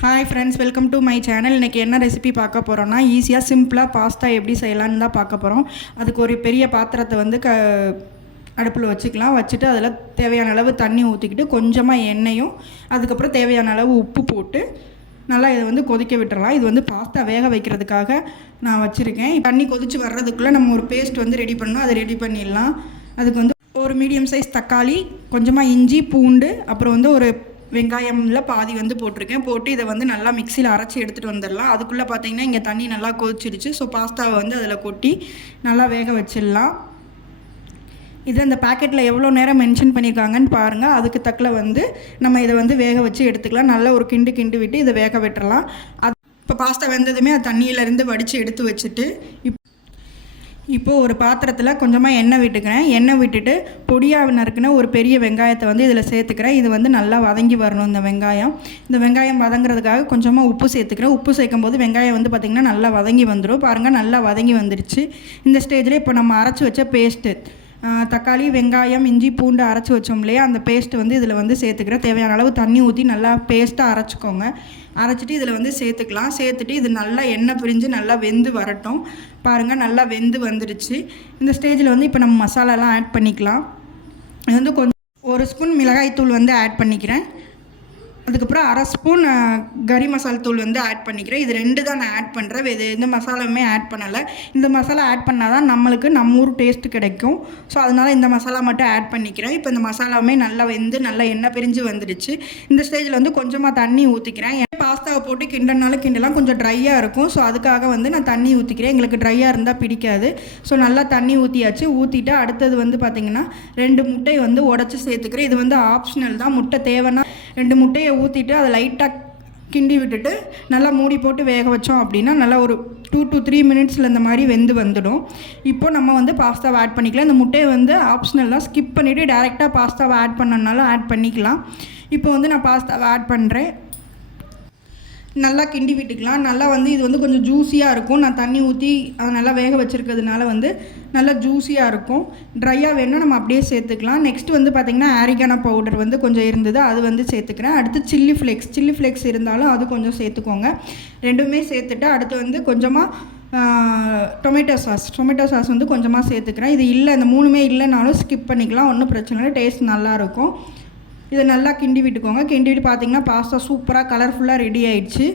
Hi friends welcome to my channel இன்றைக்கி என்ன recipe பார்க்க போகிறோன்னா ஈஸியாக சிம்பிளாக பாஸ்தா எப்படி செய்யலான்னு தான் பார்க்க போகிறோம் அதுக்கு ஒரு பெரிய பாத்திரத்தை வந்து க அடுப்பில் வச்சுக்கலாம். வச்சுட்டு அதில் தேவையான அளவு தண்ணி ஊற்றிக்கிட்டு கொஞ்சமாக எண்ணெயும் அதுக்கப்புறம் தேவையான அளவு உப்பு போட்டு நல்லா இதை வந்து கொதிக்க விட்டுறலாம். இது வந்து பாஸ்தா வேக வைக்கிறதுக்காக நான் வச்சுருக்கேன். தண்ணி கொதித்து வர்றதுக்குள்ளே நம்ம ஒரு பேஸ்ட் வந்து ரெடி பண்ணணும். அதை ரெடி பண்ணிடலாம். அதுக்கு வந்து ஒரு மீடியம் சைஸ் தக்காளி கொஞ்சமாக இஞ்சி பூண்டு அப்புறம் வந்து ஒரு வெங்காயம்ல பாதி வந்து போட்டிருக்கேன். போட்டு இதை வந்து நல்லா மிக்சியில் அரைச்சி எடுத்துகிட்டு வந்துடலாம். அதுக்குள்ளே பார்த்தீங்கன்னா இங்கே தண்ணி நல்லா கொதிச்சிடுச்சு. ஸோ பாஸ்தாவை வந்து அதில் கொட்டி நல்லா வேக வச்சிடலாம். இது அந்த பேக்கெட்டில் எவ்வளோ நேரம் மென்ஷன் பண்ணியிருக்காங்கன்னு பாருங்கள் அதுக்கு தக்கல வந்து நம்ம இதை வந்து வேக வச்சு எடுத்துக்கலாம். நல்லா ஒரு கிண்டு கிண்டு விட்டு இதை வேக விட்டுறலாம் அது இப்போ பாஸ்தா வெந்ததுமே அது தண்ணியிலேருந்து வடித்து எடுத்து வச்சுட்டு இப் இப்போது ஒரு பாத்திரத்தில் கொஞ்சமாக எண்ணெய் விட்டுக்கிறேன். எண்ணெய் விட்டுட்டு பொடியாக நறுக்குன ஒரு பெரிய வெங்காயத்தை வந்து இதில் சேர்த்துக்கிறேன். இது வந்து நல்லா வதங்கி வரணும் இந்த வெங்காயம். இந்த வெங்காயம் வதங்குறதுக்காக கொஞ்சமாக உப்பு சேர்த்துக்கிறேன். உப்பு சேர்க்கும் போது வெங்காயம் வந்து பார்த்திங்கன்னா நல்லா வதங்கி வந்துடும் பாருங்கள் நல்லா வதங்கி வந்துருச்சு. இந்த ஸ்டேஜில் இப்போ நம்ம அரைச்சி வச்ச பேஸ்ட்டு தக்காளி வெங்காயம் இஞ்சி பூண்டு அரைச்சி வச்சோம் இல்லையா? அந்த பேஸ்ட்டு வந்து இதில் வந்து சேர்த்துக்கிறேன். தேவையான அளவு தண்ணி ஊற்றி நல்லா பேஸ்ட்டாக அரைச்சிக்கோங்க. அரைச்சிட்டு இதில் வந்து சேர்த்துக்கலாம். சேர்த்துட்டு இது நல்லா எண்ணெய் பிரிஞ்சு நல்லா வெந்து வரட்டும். பாருங்கள் நல்லா வெந்து வந்துடுச்சு. இந்த ஸ்டேஜில் வந்து இப்போ நம்ம மசாலாலாம் ஆட் பண்ணிக்கலாம். இது வந்து கொஞ்சம் ஒரு ஸ்பூன் மிளகாய்த்தூள் வந்து ஆட் பண்ணிக்கிறேன். அதுக்கப்புறம் அரை ஸ்பூன் கறி மசால் தூள் வந்து ஆட் பண்ணிக்கிறேன். இது ரெண்டு தான் நான் ஆட் பண்ணுறேன் இது எந்த மசாலாவுமே ஆட் பண்ணலை. இந்த மசாலா ஆட் பண்ணால் தான் நம்மளுக்கு நம்ம ஊர் டேஸ்ட் கிடைக்கும். ஸோ அதனால் இந்த மசாலா மட்டும் ஆட் பண்ணிக்கிறேன். இப்போ இந்த மசாலாவுமே நல்லா வெந்து நல்லா எண்ணெய் பிரிஞ்சு வந்துடுச்சு. இந்த ஸ்டேஜில் வந்து கொஞ்சமாக தண்ணி ஊற்றிக்கிறேன் பாஸ்தாவை போட்டு கிண்டனாலும் கிண்டலாம். கொஞ்சம் ட்ரையாக இருக்கும். ஸோ அதுக்காக வந்து நான் தண்ணி ஊற்றிக்கிறேன் எங்களுக்கு ட்ரையாக இருந்தால் பிடிக்காது. ஸோ நல்லா தண்ணி ஊற்றியாச்சு ஊற்றிட்டு அடுத்தது வந்து பார்த்திங்கன்னா ரெண்டு முட்டையை வந்து உடச்சி சேர்த்துக்கிறேன். இது வந்து ஆப்ஷனல் தான். முட்டை தேவைன்னா ரெண்டு முட்டையை ஊற்றிட்டு அதை லைட்டாக கிண்டி விட்டுட்டு நல்லா மூடி போட்டு வேக வச்சோம் அப்படின்னா நல்லா ஒரு டூ டு த்ரீ மினிட்ஸில் இந்த மாதிரி வெந்து வந்துடும். இப்போ நம்ம வந்து பாஸ்தாவை ஆட் பண்ணிக்கலாம். இந்த முட்டையை வந்து ஆப்ஷனல் தான். ஸ்கிப் பண்ணிவிட்டு டேரெக்டாக பாஸ்தாவை ஆட் பண்ணனாலும் ஆட் பண்ணிக்கலாம். இப்போ வந்து நான் பாஸ்தாவை ஆட் பண்ணுறேன் நல்லா கிண்டி விட்டுக்கலாம். நல்லா வந்து இது வந்து கொஞ்சம் ஜூஸியாக இருக்கும். நான் தண்ணி ஊற்றி அதை நல்லா வேக வச்சுருக்கிறதுனால வந்து நல்லா ஜூஸியாக இருக்கும். ட்ரையாக வேணும்னா நம்ம அப்படியே சேர்த்துக்கலாம். நெக்ஸ்ட் வந்து பார்த்திங்கன்னா ஆரிகானா பவுடர் வந்து கொஞ்சம் இருந்தது. அது வந்து சேர்த்துக்கிறேன். அடுத்து சில்லி ஃப்ளேக்ஸ் சில்லி ஃப்ளேக்ஸ் இருந்தாலும் அது கொஞ்சம் சேர்த்துக்கோங்க. ரெண்டுமே சேர்த்துட்டு அடுத்து வந்து கொஞ்சமாக டொமேட்டோ சாஸ் டொமேட்டோ சாஸ் வந்து கொஞ்சமாக சேர்த்துக்கிறேன். இது இல்லை. இந்த மூணுமே இல்லைனாலும் ஸ்கிப் பண்ணிக்கலாம். ஒன்றும் பிரச்சனை இல்லை. டேஸ்ட் நல்லாயிருக்கும் இதை நல்லா கிண்டி விட்டுக்கோங்க. கிண்டி விட்டு பார்த்தீங்கன்னா பாஸ்தா சூப்பராக கலர்ஃபுல்லாக ரெடி ஆயிடுச்சு.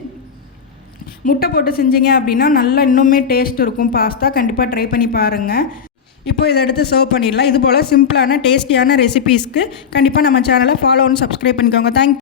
முட்டை போட்டு செஞ்சீங்க அப்படின்னா நல்லா இன்னுமே டேஸ்ட் இருக்கும். பாஸ்தா கண்டிப்பாக ட்ரை பண்ணி பாருங்கள் இப்போ இதை எடுத்து சர்வ் பண்ணிடலாம். இது போல் சிம்பிளான டேஸ்டியான ரெசிபீஸ்க்கு கண்டிப்பாக நம்ம சேனலை ஃபாலோ ஒன்று சப்ஸ்கிரைப் பண்ணிக்கோங்க. தேங்க்